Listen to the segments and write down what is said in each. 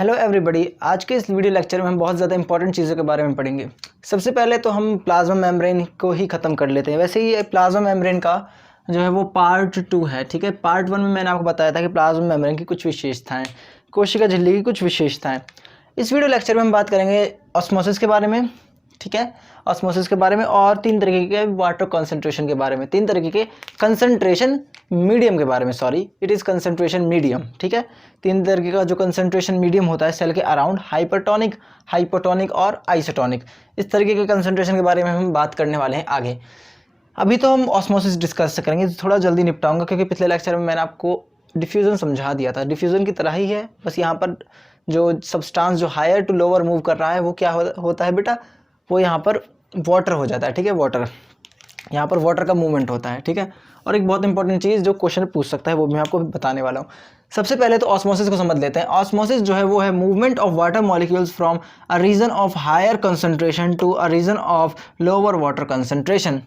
Hello everybody. आज के इस वीडियो लेक्चर में हम बहुत ज़्यादा इंपॉर्टेंट चीज़ों के बारे में पढ़ेंगे। सबसे पहले तो हम प्लाज्मा मेम्ब्रेन को ही ख़त्म कर लेते हैं। वैसे ही प्लाज्मा मेम्ब्रेन का जो है वो पार्ट 2 है, ठीक है। पार्ट 1 में मैंने आपको बताया था कि प्लाज्मा मेम्ब्रेन की कुछ विशेषताएं, कोशिका झिल्ली की कुछ विशेषताएं। इस वीडियो लेक्चर में हम बात करेंगे ऑस्मोसिस के बारे में, ठीक है, ऑस्मोसिस के बारे में, और 3 तरीके के वाटर कंसंट्रेशन के बारे में, 3 तरीके के कंसंट्रेशन मीडियम के बारे में। Sorry, it is concentration medium, ठीक है। 3 तरीके का जो कंसंट्रेशन मीडियम होता है सेल के अराउंड, हाइपरटोनिक, हाइपोटोनिक और आइसोटोनिक। इस तरीके के कंसंट्रेशन के बारे में हम बात करने वाले हैं आगे। अभी तो हम ऑस्मोसिस डिस्कस करेंगे, थोड़ा जल्दी निपटाऊंगा क्योंकि पिछले लेक्चर में मैंने आपको डिफ्यूज़न समझा दिया था। डिफ्यूज़न की तरह ही है, बस यहाँ पर जो सब्सटेंस जो हायर टू लोअर मूव कर रहा है वो क्या होता है बेटा, वो यहाँ पर वाटर हो जाता है, ठीक है। वाटर, यहाँ पर वाटर का मूवमेंट होता है, ठीक है। और एक बहुत इंपॉर्टेंट चीज़ जो क्वेश्चन पूछ सकता है वो मैं आपको बताने वाला हूँ। सबसे पहले तो ऑस्मोसिस को समझ लेते हैं। ऑस्मोसिस जो है वो है movement of water molecules from a region of higher concentration to a region of lower water concentration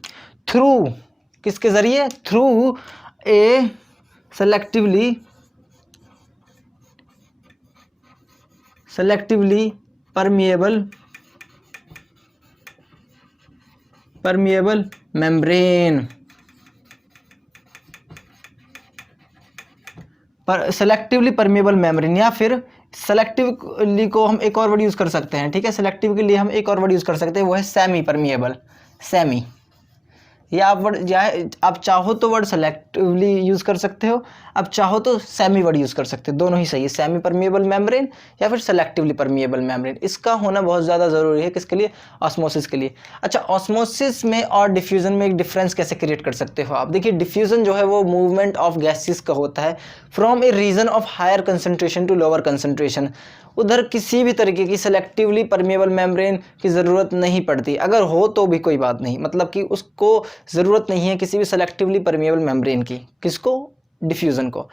through, किसके ज़रिए, through a selectively permeable membrane. पर सेलेक्टिवली परमिएबल मेम्ब्रेन, या फिर सेलेक्टिवली को हम एक और वर्ड यूज़ कर सकते हैं, ठीक है। सेलेक्टिव के लिए हम एक और वर्ड यूज़ कर सकते हैं, वो है सेमी परमिएबल, सेमी। या आप चाहो तो वर्ड सेलेक्टिवली यूज़ कर सकते हो, आप चाहो तो सेमी वर्ड यूज़ कर सकते हो, दोनों ही सही है। सेमी परमिएबल मेम्ब्रेन या फिर सेलेक्टिवली परमिएबल मेम्ब्रेन, इसका होना बहुत ज़्यादा ज़रूरी है। किसके लिए? ऑस्मोसिस के लिए। अच्छा, ऑस्मोसिस में और डिफ्यूज़न में एक डिफरेंस कैसे क्रिएट कर सकते हो आप? देखिए, डिफ्यूज़न जो है वो मूवमेंट ऑफ गैसेस का होता है from a region of higher concentration to lower concentration. उधर किसी भी तरीके की सेलेक्टिवली परमिएबल मेम्ब्रेन की ज़रूरत नहीं पड़ती, अगर हो तो भी कोई बात नहीं, मतलब कि उसको ज़रूरत नहीं है किसी भी सेलेक्टिवली परमिएबल मेम्ब्रेन की। किसको? डिफ्यूज़न को।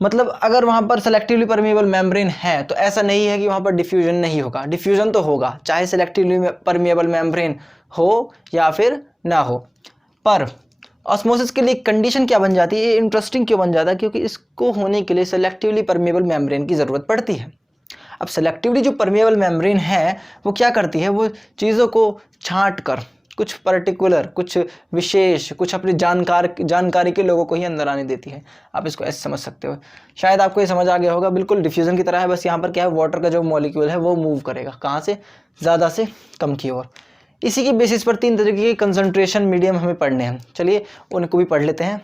मतलब अगर वहाँ पर सेलेक्टिवली परमिएबल मेम्ब्रेन है तो ऐसा नहीं है कि वहाँ पर डिफ्यूजन नहीं होगा, डिफ्यूजन तो होगा, चाहे सेलेक्टिवली परमिएबल मेम्ब्रेन हो या फिर ना हो। पर ऑस्मोसिस के लिए कंडीशन क्या बन जाती है, ये इंटरेस्टिंग क्यों बन जाता है? क्योंकि इसको होने के लिए सेलेक्टिवली परमिएबल मेम्ब्रेन की ज़रूरत पड़ती है। अब सेलेक्टिवली जो परमिएबल मेम्ब्रेन है वो क्या करती है, वो चीज़ों को छांट कर कुछ पर्टिकुलर, कुछ विशेष, कुछ अपनी जानकारी के लोगों को ही अंदर आने देती है। आप इसको ऐसे समझ सकते हो। शायद आपको ये समझ आ गया होगा, बिल्कुल डिफ्यूज़न की तरह है, बस यहाँ पर क्या है, वाटर का जो मॉलिक्यूल है वो मूव करेगा, कहाँ से, ज़्यादा से कम की ओर। इसी की बेसिस पर 3 तरीके के कंसंट्रेशन मीडियम हमें पढ़ने हैं। चलिए उनको भी पढ़ लेते हैं।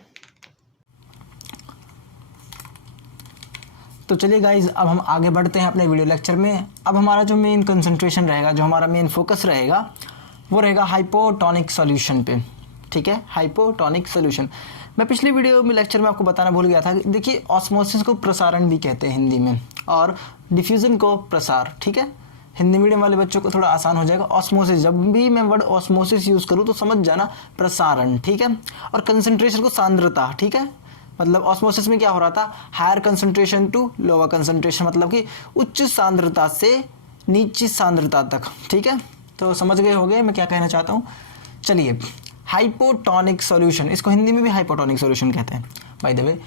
तो चलिए गाइज, अब हम आगे बढ़ते हैं अपने वीडियो लेक्चर में। अब हमारा जो मेन कंसंट्रेशन रहेगा, जो हमारा मेन फोकस रहेगा, वो रहेगा हाइपोटोनिक सॉल्यूशन पे, ठीक है। हाइपोटोनिक सॉल्यूशन, मैं पिछली वीडियो में लेक्चर में आपको बताना भूल गया था। देखिए, ऑस्मोसिस को प्रसारण भी कहते हैं हिंदी में, और डिफ्यूज़न को प्रसार, ठीक है। हिंदी मीडियम वाले बच्चों को थोड़ा आसान हो जाएगा। ऑस्मोसिस, जब भी मैं वर्ड ऑस्मोसिस यूज़ करूँ तो समझ जाना प्रसारण, ठीक है। और कंसंट्रेशन को सांद्रता, ठीक है। मतलब ऑस्मोसिस में क्या हो रहा था, higher concentration to lower concentration, मतलब कि उच्च सांद्रता से नीची सांद्रता तक, ठीक है। तो समझ गए होंगे मैं क्या कहना चाहता हूँ। चलिए, हाइपोटोनिक सॉल्यूशन, इसको हिंदी में भी हाइपोटोनिक सॉल्यूशन कहते हैं by the way.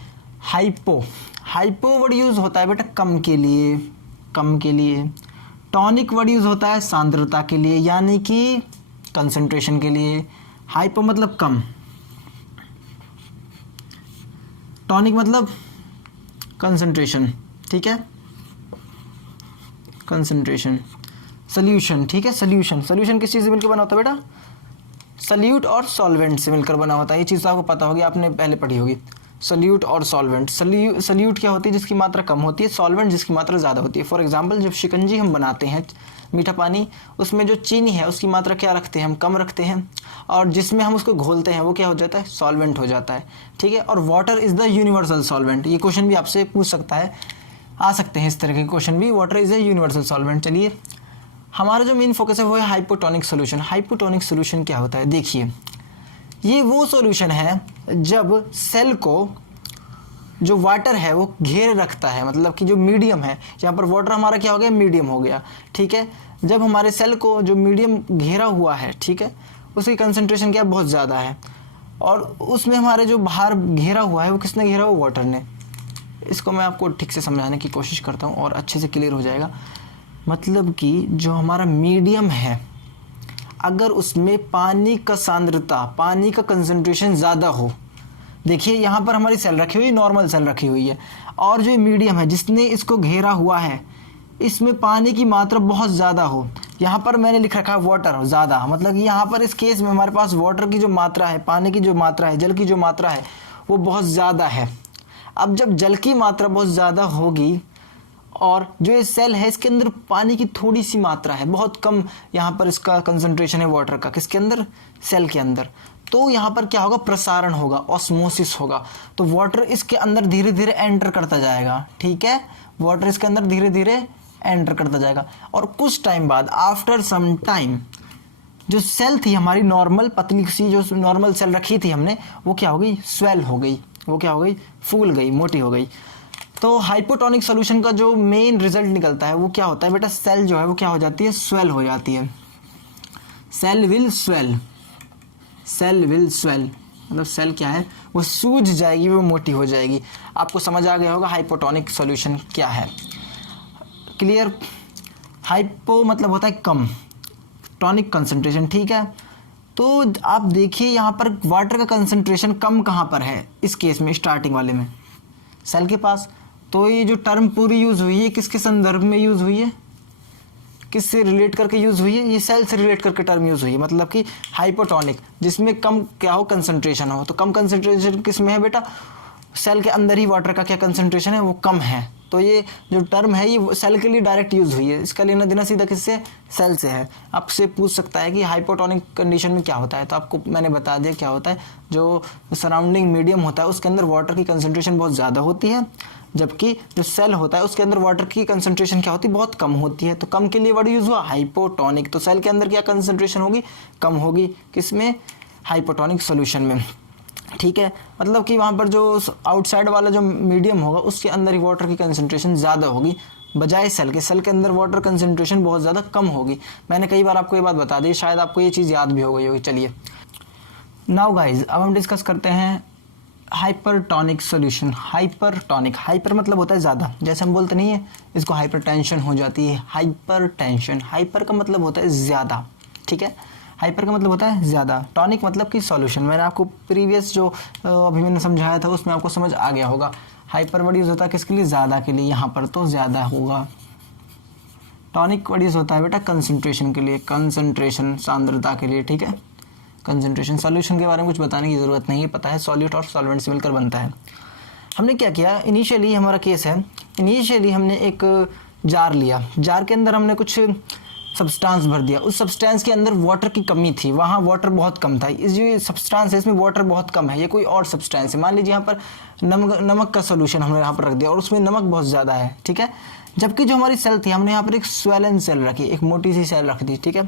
Hypo word use होता है बेटा कम के लिए, कम के लिए। टॉनिक वर्ड यूज़ होता है सांद्रता के लिए, यानी कि कंसंट्रेशन के लिए। हाइपो मतलब कम, टॉनिक मतलब कंसंट्रेशन, ठीक है, कंसंट्रेशन। सॉल्यूशन, ठीक है, सॉल्यूशन किस चीज़ से मिलकर बना होता है बेटा? सॉल्यूट और सॉल्वेंट से मिलकर बना होता है। ये चीज़ तो आपको पता होगी, आपने पहले पढ़ी होगी। सॉल्यूट और सॉल्वेंट। सॉल्यूट क्या होती है? जिसकी मात्रा कम होती है। सॉल्वेंट जिसकी मात्रा ज़्यादा होती है। फॉर एग्जांपल, जब शिकंजी हम बनाते हैं, मीठा पानी, उसमें जो चीनी है उसकी मात्रा क्या रखते हैं हम? कम रखते हैं, और जिसमें हम उसको घोलते हैं वो क्या हो जाता है? सॉल्वेंट हो जाता है, ठीक है। और water is the universal solvent. ये क्वेश्चन भी आपसे पूछ सकता है, आ सकते हैं इस तरह के क्वेश्चन भी। Water is a universal solvent. चलिए, हमारा जो मेन फोकस है वो है हाइपोटोनिक सॉल्यूशन। हाइपोटोनिक सॉल्यूशन क्या होता है? देखिए, ये वो सॉल्यूशन है जब सेल को जो वाटर है वो घेरे रखता है, मतलब कि जो मीडियम है, यहाँ पर वाटर हमारा क्या हो गया? मीडियम हो गया, ठीक है। जब हमारे सेल को जो मीडियम घेरा हुआ है, ठीक है, उसकी कंसंट्रेशन क्या बहुत ज़्यादा है, और उसमें हमारे जो बाहर घेरा हुआ है वो किसने घेरा हुआ? वाटर ने। इसको मैं आपको ठीक से समझाने की कोशिश करता हूँ और अच्छे से क्लियर हो जाएगा। मतलब कि जो हमारा मीडियम है, अगर उसमें पानी का सांद्रता, पानी का कंसंट्रेशन ज़्यादा हो, देखिए यहाँ पर हमारी सेल रखी हुई, नॉर्मल सेल रखी हुई है, और जो मीडियम है जिसने इसको घेरा हुआ है, इसमें पानी की मात्रा बहुत ज़्यादा हो। यहाँ पर मैंने लिख रखा है वाटर ज़्यादा, मतलब कि यहाँ पर इस केस में हमारे पास वाटर की जो मात्रा है, पानी की जो मात्रा है, जल की जो मात्रा है वो बहुत ज़्यादा है। अब जब जल की मात्रा बहुत ज़्यादा होगी और जो ये सेल है इसके अंदर पानी की थोड़ी सी मात्रा है, बहुत कम यहाँ पर इसका कंसंट्रेशन है वाटर का, किसके अंदर, सेल के अंदर, तो यहाँ पर क्या होगा, प्रसारण होगा, ऑस्मोसिस होगा। तो वाटर इसके अंदर धीरे धीरे एंटर करता जाएगा, ठीक है, वाटर इसके अंदर धीरे धीरे एंटर करता जाएगा। और कुछ टाइम बाद, आफ्टर सम टाइम, जो सेल थी हमारी नॉर्मल पतली सी, जो नॉर्मल सेल रखी थी हमने, वो क्या हो गई, स्वेल हो गई, वो क्या हो गई, फूल गई, मोटी हो गई। तो हाइपोटोनिक सॉल्यूशन का जो मेन रिजल्ट निकलता है वो क्या होता है बेटा, सेल जो है वो क्या हो जाती है, स्वेल हो जाती है। Cell will swell, cell will swell, मतलब सेल क्या है, वो सूज जाएगी, वो मोटी हो जाएगी। आपको समझ आ गया होगा हाइपोटोनिक सॉल्यूशन क्या है, क्लियर। हाइपो मतलब होता है कम, टॉनिक कंसंट्रेशन, ठीक है। तो आप देखिए यहाँ पर वाटर का कंसंट्रेशन कम कहाँ पर है, इस केस में स्टार्टिंग वाले में, सेल के पास। तो ये जो टर्म पूरी यूज़ हुई है किसके संदर्भ में यूज़ हुई है, किससे रिलेट करके यूज़ हुई है, ये सेल से रिलेट करके टर्म यूज़ हुई है, मतलब कि हाइपोटोनिक, जिसमें कम क्या हो, कंसंट्रेशन हो। तो कम कंसंट्रेशन किस में है बेटा, सेल के अंदर ही वाटर का क्या कंसंट्रेशन है, वो कम है। तो ये जो टर्म है ये सेल के लिए डायरेक्ट यूज़ हुई है, इसका लेना देना सीधा किससे, सेल से है। आपसे पूछ सकता है कि हाइपोटोनिक कंडीशन में क्या होता है, तो आपको मैंने बता दिया क्या होता है। जो सराउंडिंग मीडियम होता है उसके अंदर वाटर की कंसंट्रेशन बहुत ज़्यादा होती है, जबकि जो सेल होता है उसके अंदर वाटर की कंसंट्रेशन क्या होती है, बहुत कम होती है। तो कम के लिए वर्ड यूज़ हुआ हाइपोटोनिक। तो सेल के अंदर क्या कंसंट्रेशन होगी, कम होगी, किसमें, हाइपोटोनिक सॉल्यूशन में, ठीक है। मतलब कि वहाँ पर जो आउटसाइड वाला जो मीडियम होगा उसके अंदर ही वाटर की कंसंट्रेशन ज़्यादा होगी बजाय सेल के। सेल के अंदर वाटर कंसंट्रेशन बहुत ज़्यादा कम होगी। मैंने कई बार आपको ये बात बता दी, शायद आपको ये चीज़ याद भी हो गई होगी। चलिए नाउ गाइज, अब हम डिस्कस करते हैं हाइपरटोनिक सॉल्यूशन। हाइपरटोनिक, हाइपर मतलब होता है ज़्यादा, जैसे हम बोलते नहीं है इसको हाइपरटेंशन हो जाती है, हाइपरटेंशन, हाइपर का मतलब होता है ज़्यादा, ठीक है, हाइपर का मतलब होता है ज़्यादा, टॉनिक मतलब कि सॉल्यूशन। मैंने आपको प्रीवियस जो अभी मैंने समझाया था उसमें आपको समझ आ गया होगा। हाइपर वर्ड यूज़ होता है किसके लिए, ज़्यादा के लिए, यहाँ पर तो ज़्यादा होगा। टॉनिक वर्ड यूज़ होता है बेटा कंसंट्रेशन के लिए, कंसंट्रेशन, सांद्रता के लिए, ठीक है, कंसंट्रेशन। सॉल्यूशन के बारे में कुछ बताने की ज़रूरत नहीं है, पता है सॉल्यूट और सॉल्वेंट से मिलकर बनता है। हमने क्या किया, इनिशियली हमारा केस है, इनिशियली हमने एक जार लिया, जार के अंदर हमने कुछ सब्सटेंस भर दिया। उस सब्सटेंस के अंदर वाटर की कमी थी, वहाँ वाटर बहुत कम था। इस जो सब्सटेंस है इसमें वाटर बहुत कम है, ये कोई और सब्सटेंस है। मान लीजिए यहाँ पर नमक का सोल्यूशन हमने यहाँ पर रख दिया और उसमें नमक बहुत ज़्यादा है, ठीक है। जबकि जो हमारी सेल थी हमने यहाँ पर एक स्वेलन सेल रखी, एक मोटी सी सेल रख दी, ठीक है।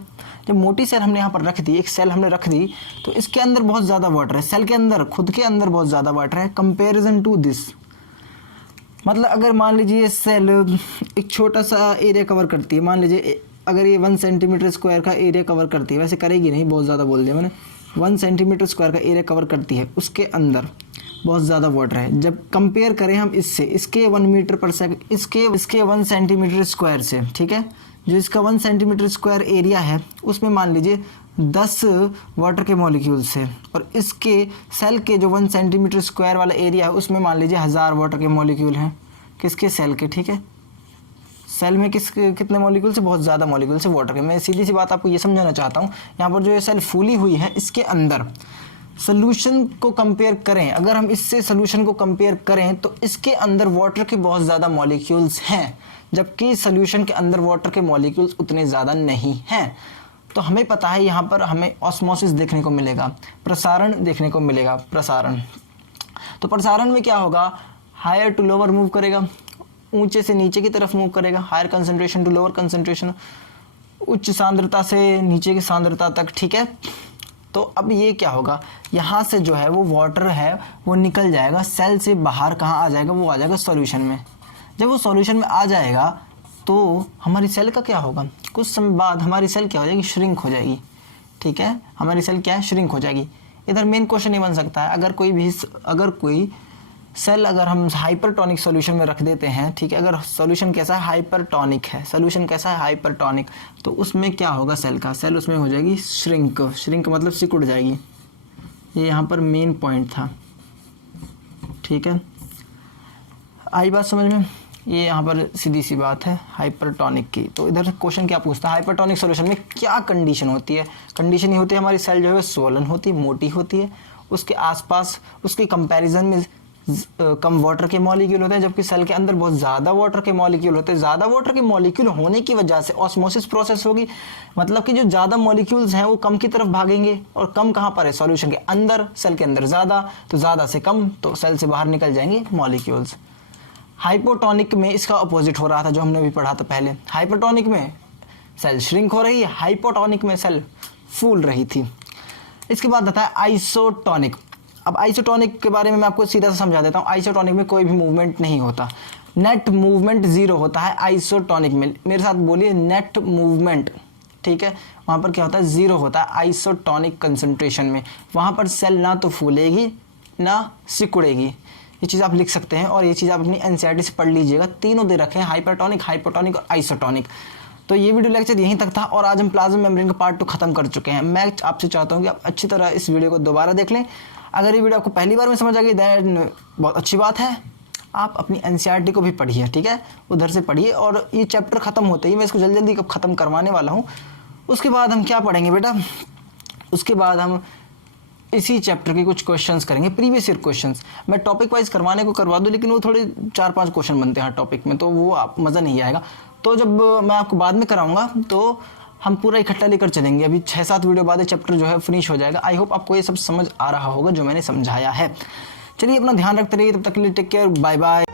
जब मोटी सेल हमने यहाँ पर रख दी, एक सेल हमने रख दी, तो इसके अंदर बहुत ज़्यादा वाटर है, सेल के अंदर खुद के अंदर बहुत ज़्यादा वाटर है कंपेरिजन टू दिस। मतलब अगर मान लीजिए सेल एक छोटा सा एरिया कवर करती है, मान लीजिए अगर ये 1 सेंटीमीटर स्क्वायर का एरिया कवर करती है, वैसे करेगी नहीं, बहुत ज़्यादा बोल दिया मैंने, 1 सेंटीमीटर स्क्वायर का एरिया कवर करती है, उसके अंदर बहुत ज़्यादा वाटर है। जब कंपेयर करें हम इससे, इसके 1 मीटर पर सेकंड, इसके 1 सेंटीमीटर स्क्वायर से, ठीक है, जो इसका 1 सेंटीमीटर स्क्वायर एरिया है उसमें मान लीजिए 10 वाटर के मॉलिक्यूल्स है, और इसके सेल के जो 1 सेंटीमीटर स्क्वायर वाला एरिया है उसमें मान लीजिए 1000 वाटर के मॉलिक्यूल हैं, किसके, सेल के, ठीक है। सेल में कितने मॉलिक्यूल से, बहुत ज़्यादा मॉलिक्यूल से वाटर के। मैं सीधी सी बात आपको ये समझाना चाहता हूँ, यहाँ पर जो ये सेल फूली हुई है इसके अंदर सोल्यूशन को कंपेयर करें, अगर हम इससे सोल्यूशन को कंपेयर करें तो इसके अंदर वाटर के बहुत ज़्यादा मॉलिक्यूल्स हैं, जबकि सोल्यूशन के अंदर वाटर के मॉलिक्यूल्स उतने ज़्यादा नहीं हैं। तो हमें पता है यहाँ पर हमें ऑस्मोसिस देखने को मिलेगा, प्रसारण देखने को मिलेगा, प्रसारण। तो प्रसारण में क्या होगा, हायर टू लोअर मूव करेगा, ऊंचे से नीचे की तरफ मूव करेगा, higher concentration to lower concentration, उच्च सांद्रता से नीचे की सांद्रता तक, ठीक है। तो अब ये क्या होगा, यहाँ से जो है वो वाटर है वो निकल जाएगा, सेल से बाहर कहाँ आ जाएगा, वो आ जाएगा सॉल्यूशन में। जब वो सॉल्यूशन में आ जाएगा तो हमारी सेल का क्या होगा, कुछ समय बाद हमारी सेल क्या हो जाएगी, श्रिंक हो जाएगी, ठीक है, हमारी सेल क्या है, श्रिंक हो जाएगी। इधर मेन क्वेश्चन ये बन सकता है, अगर कोई सेल अगर हम हाइपरटोनिक सॉल्यूशन में रख देते हैं, ठीक है, अगर सॉल्यूशन कैसा है, हाइपरटोनिक है, सॉल्यूशन कैसा है, हाइपरटोनिक, तो उसमें क्या होगा सेल का, सेल उसमें हो जाएगी श्रिंक, श्रिंक मतलब सिकुड़ जाएगी। ये यहाँ पर मेन पॉइंट था, ठीक है, आई बात समझ में। ये यहाँ पर सीधी सी बात है हाइपरटोनिक की। तो इधर क्वेश्चन क्या पूछता है, हाइपरटोनिक सॉल्यूशन में क्या कंडीशन होती है। कंडीशन ये होती है हमारी सेल जो है स्वोलन होती है, मोटी होती है, उसके आसपास उसके कंपैरिजन में कम वाटर के मॉलिक्यूल होते हैं, जबकि सेल के अंदर बहुत ज़्यादा वाटर के मॉलिक्यूल होते हैं। ज़्यादा वाटर के मॉलिक्यूल होने की वजह से ऑस्मोसिस प्रोसेस होगी, मतलब कि जो ज़्यादा मॉलिक्यूल्स हैं वो कम की तरफ भागेंगे, और कम कहाँ पर है, सॉल्यूशन के अंदर, सेल के अंदर ज़्यादा, तो ज़्यादा से कम, तो सेल से बाहर निकल जाएंगे मॉलिक्यूल्स। हाइपोटोनिक में इसका अपोजिट हो रहा था, जो हमने अभी पढ़ा था पहले। हाइपोटोनिक में सेल श्रिंक हो रही है, हाइपोटोनिक में सेल फूल रही थी। इसके बाद आता है आइसोटोनिक। अब आइसोटोनिक के बारे में मैं आपको सीधा सा समझा देता हूँ। आइसोटोनिक में कोई भी मूवमेंट नहीं होता, नेट मूवमेंट जीरो होता है आइसोटोनिक में। मेरे साथ बोलिए, नेट मूवमेंट, ठीक है, वहाँ पर क्या होता है, जीरो होता है आइसोटोनिक कंसंट्रेशन में। वहाँ पर सेल ना तो फूलेगी ना सिकुड़ेगी। ये चीज़ आप लिख सकते हैं, और ये चीज़ आप अपनी एनसीईआरटी से पढ़ लीजिएगा। तीनों दे रखे हैं, हाइपरटोनिक, हाइपोटोनिक और आइसोटोनिक। तो ये वीडियो लेक्चर यहीं तक था, और आज हम प्लाज्मा मेम्ब्रेन का पार्ट 2 खत्म कर चुके हैं। मैं आपसे चाहता हूँ कि आप अच्छी तरह इस वीडियो को दोबारा देख लें। अगर ये वीडियो आपको पहली बार में समझ आ गई दैन बहुत अच्छी बात है, आप अपनी एनसीईआरटी को भी पढ़िए, ठीक है, उधर से पढ़िए। और ये चैप्टर ख़त्म होते ही मैं इसको जल्दी जल्दी ख़त्म करवाने वाला हूँ। उसके बाद हम क्या पढ़ेंगे बेटा, उसके बाद हम इसी चैप्टर के कुछ क्वेश्चंस करेंगे, प्रीवियस ईयर क्वेश्चंस। मैं टॉपिक वाइज करवाने को करवा दूँ, लेकिन वो थोड़े 4-5 क्वेश्चन बनते हैं हर टॉपिक में, तो वो आप मज़ा नहीं आएगा। तो जब मैं आपको बाद में कराऊंगा तो हम पूरा इकट्ठा लेकर चलेंगे। अभी 6-7 वीडियो बाद चैप्टर जो है फिनिश हो जाएगा। आई होप आपको ये सब समझ आ रहा होगा जो मैंने समझाया है। चलिए, अपना ध्यान रखते रहिए, तब तक के लिए टेक केयर, बाय बाय।